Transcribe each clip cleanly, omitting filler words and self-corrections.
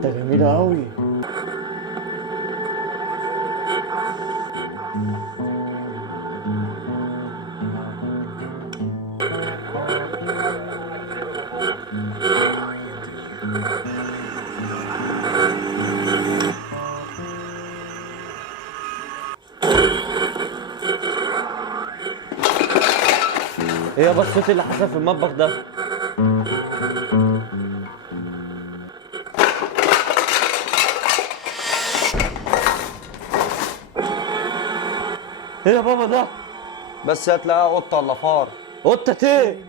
حته جميله قوي. ايه يابا الصوت اللي حصل في المطبخ ده؟ ايه يا بابا ده؟ بس هتلاقيها قطه ولا فار. قطة ايه؟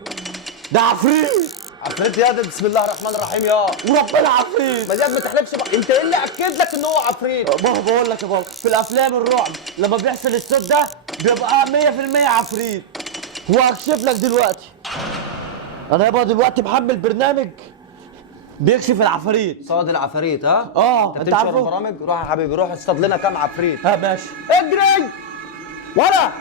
ده عفريت. عفريت يا ده، بسم الله الرحمن الرحيم يا وربنا عفريت. ما ديت ما تحلفش بقى. انت ايه اللي اكد لك ان هو عفريت؟ بابا بقول لك يا بابا، في الافلام الرعب لما بيحصل الصوت ده بيبقى 100% عفريت. وهكشف لك دلوقتي. انا يابا دلوقتي محمل برنامج بيكشف العفاريت. صاد العفاريت ها؟ اه انت بتمشي ورا البرامج؟ روح يا حبيبي روح اصطاد لنا كام عفريت. ها ماشي. اجري ولا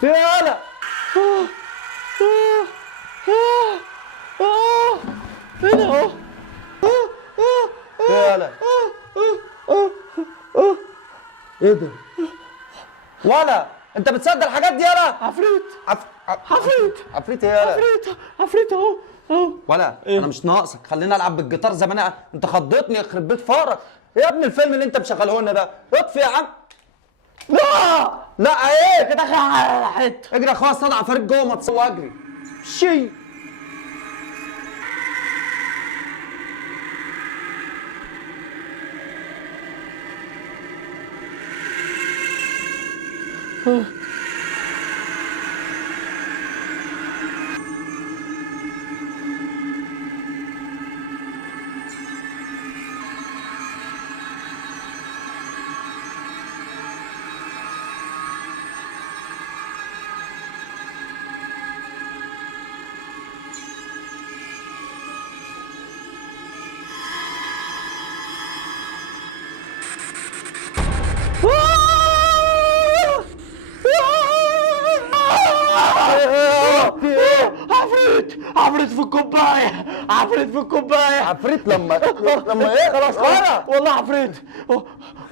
في هلا. هنا اهو. يلا ايه ده؟ ولا انت بتصدق الحاجات دي يلا؟ عفريت. عفريت عفريت ايه يلا؟ عفريت اهو اهو. ولا إيه؟ انا مش ناقصك، خليني العب بالجيتار زي ما انا. انت خضتني يخرب بيت فارك. ايه يا ابني الفيلم اللي انت مشغله لنا ده؟ اطفي يا عم. لا لا ايه كده على حته. اجري يا اخويا اصطاد عفاريت جوه ما تصور اجري شي. عفريت في الكوبايه. عفريت في الكوبايه. عفريت لما ايه خلاص خلاص. والله عفريت.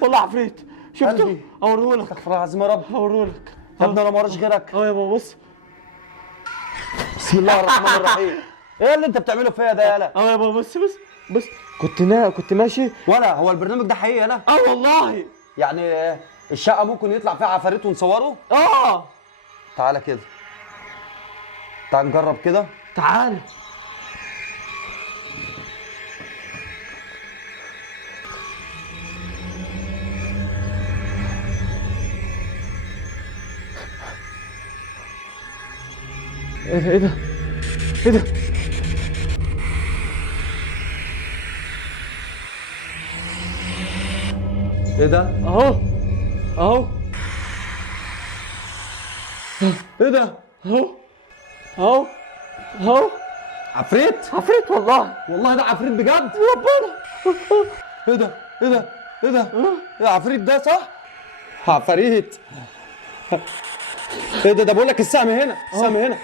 والله عفريت. شفته؟ قلبي. اوريهولك. استغفر الله العظيم يا رب. اوريهولك. يا ابني انا ما وراش غيرك. اه يابا بص. بسم الله الرحمن الرحيم. ايه اللي انت بتعمله فيا ده يالا؟ اه يابا بص. كنت ماشي. ولا هو البرنامج ده حقيقي يالا؟ اه والله. يعني الشقه ممكن يطلع فيها عفاريت ونصوره؟ اه تعالى كده. تعال نجرب كده. تعال. ايه ده؟ ايه ده؟ ايه ده؟ اهو. ايه ده؟ اهو. عفريت؟ عفريت والله. والله ده عفريت بجد؟ ربنا. ايه ده؟ ايه ده؟ ايه ده؟ ايه عفريت ده صح؟ عفاريت. ايه ده بقول لك السهم هنا، السهم هنا.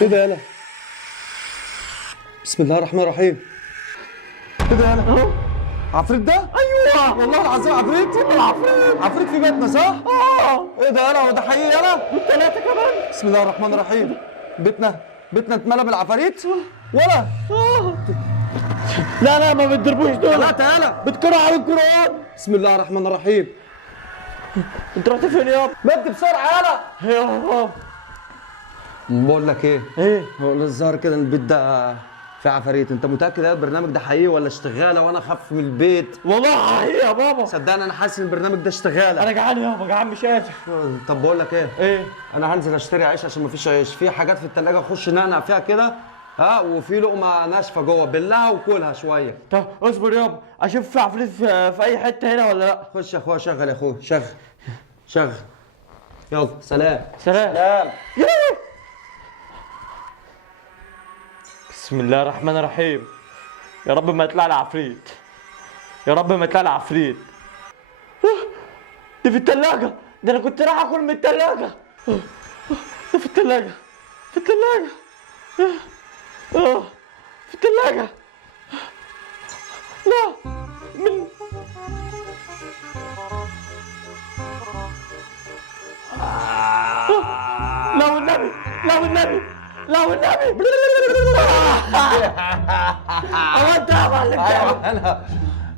ايه ده يالا؟ بسم الله الرحمن الرحيم. ايه ده يالا؟ عفريت ده؟ ايوه والله العظيم عفريت؟ عفريت في بيتنا صح؟ ايه ده يالا؟ هو ده حقيقي يالا؟ والثلاثه كمان. بسم الله الرحمن الرحيم. بيتنا اتملى بالعفاريت؟ ولا لا ما بتضربوش دول. ثلاثة يالا. بتقرأ على القرآن. بسم الله الرحمن الرحيم. انت رحت فين يابا؟ بدي بسرعة يالا. يابا بقول لك ايه؟ ايه؟ هو الظاهر كده ان البيت ده في عفاريت. انت متاكد ان البرنامج ده حقيقي ولا اشتغاله وانا اخاف من البيت؟ والله حقيقي يا بابا. صدقني انا حاسس ان البرنامج ده اشتغاله. انا جعان يابا، جعان مش قادر. طب بقول لك ايه؟ ايه؟ انا هنزل اشتري عيش عشان مفيش عيش. في حاجات في التلاجة اخش نقنق فيها كده، ها، وفي لقمه ناشفه جوه، بلها وكلها شويه. طب اصبر يابا، اشوف في عفريت في اي حته هنا ولا لا. خش يا اخويا، شغل يا اخويا، شغل شغل. يلا سلام. سلام. سلام. بسم الله الرحمن الرحيم. يا رب ما يطلع لي عفريت، يا رب ما يطلع لي عفريت. دي في التلاجة، ده انا كنت رايح اكل من التلاجة. ده في التلاجة، في التلاجة، في التلاجة. لا من لا والنبي، لا والنبي، لا والنبي. عملت يا معلم. انا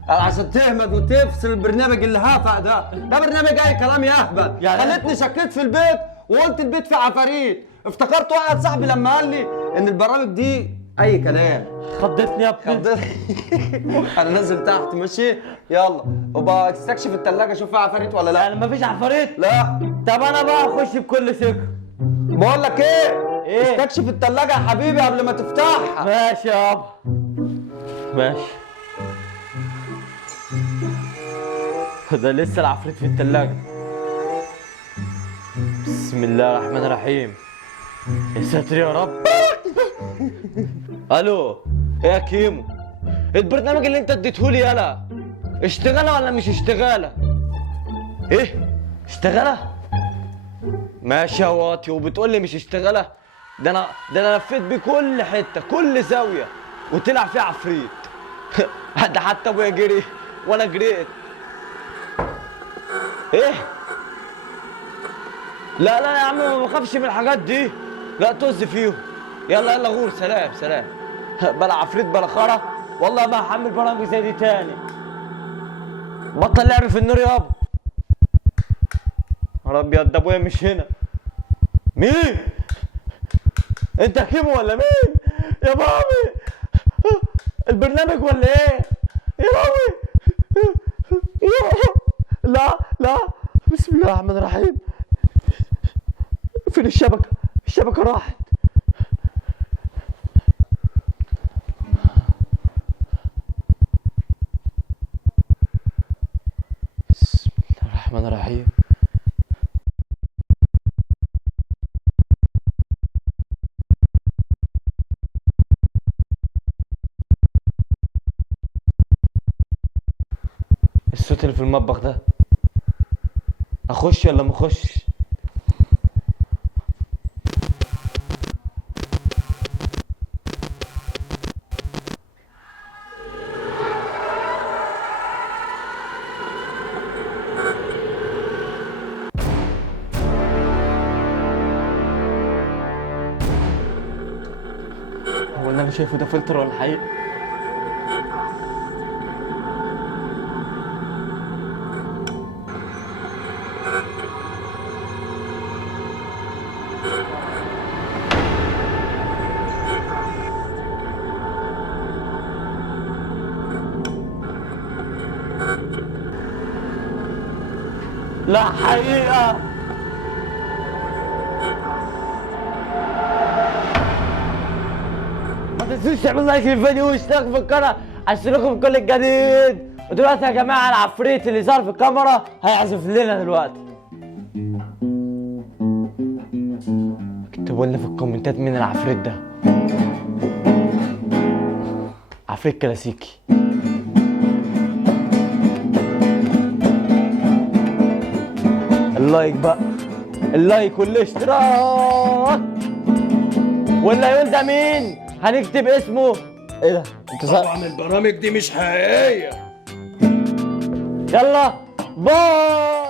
عشان تهمد وتفصل البرنامج اللي هافق ده برنامج اي كلام يا اهبل. يعني خلتني شكيت في البيت وقلت البيت فيه عفاريت. افتكرت واحد صاحبي لما قال لي ان البرامج دي اي كلام. خضتني يا ابني. انا نازل تحت ماشي. يلا وبقى استكشف التلاجة شوف فيها عفاريت ولا لا. يعني مفيش عفاريت؟ لا. طب انا بقى اخش بكل ثقة. بقول لك ايه؟ إيه؟ استكشف التلاجة يا حبيبي قبل ما تفتحها. ماشي يابا، ماشي. ده لسه العفريت في التلاجة. بسم الله الرحمن الرحيم. يا ساتر يا رب. الو، ايه يا كيمو؟ البرنامج اللي انت اديتهولي يالا اشتغاله ولا مش اشتغاله؟ ايه؟ اشتغاله؟ ماشي يا واطي، وبتقول لي مش اشتغاله؟ ده انا لفيت بكل حته، كل زاويه، وطلع فيه عفريت. ده حتى ابويا جري وانا جريت. ايه؟ لا لا يا عم، ما بخافش من الحاجات دي. لا طز فيهم. يلا يلا غور، سلام سلام. بلا عفريت بلا خرا، والله ما هحمل برامج زي دي تاني. بطل لعب في النور يابا. يا ابيض، ده ابويا مش هنا. مين؟ انت كيمو ولا مين؟ يا بابي، البرنامج ولا ايه؟ يا بابي. لا لا، بسم الله الرحمن الرحيم. فين الشبكة؟ الشبكة راحت. بسم الله الرحمن الرحيم. الصوت اللي في المطبخ ده، اخش ولا ما اخش؟ هو اللي انا شايفه ده فلتر ولا حقيقي؟ لا حقيقة. ما تنسوش تعملوا لايك للفيديو واشتراك في القناة عشان يوصلكم كل الجديد. ودلوقتي يا جماعة العفريت اللي ظهر في الكاميرا هيعزف لنا دلوقتي. اكتبوا لنا في الكومنتات مين العفريت ده. عفريت كلاسيكي. اللايك بقى، اللايك والاشتراك. واللي هيقول ده مين هنكتب اسمه. ايه ده؟ طبعا البرامج دي مش حقيقية. يلا باي.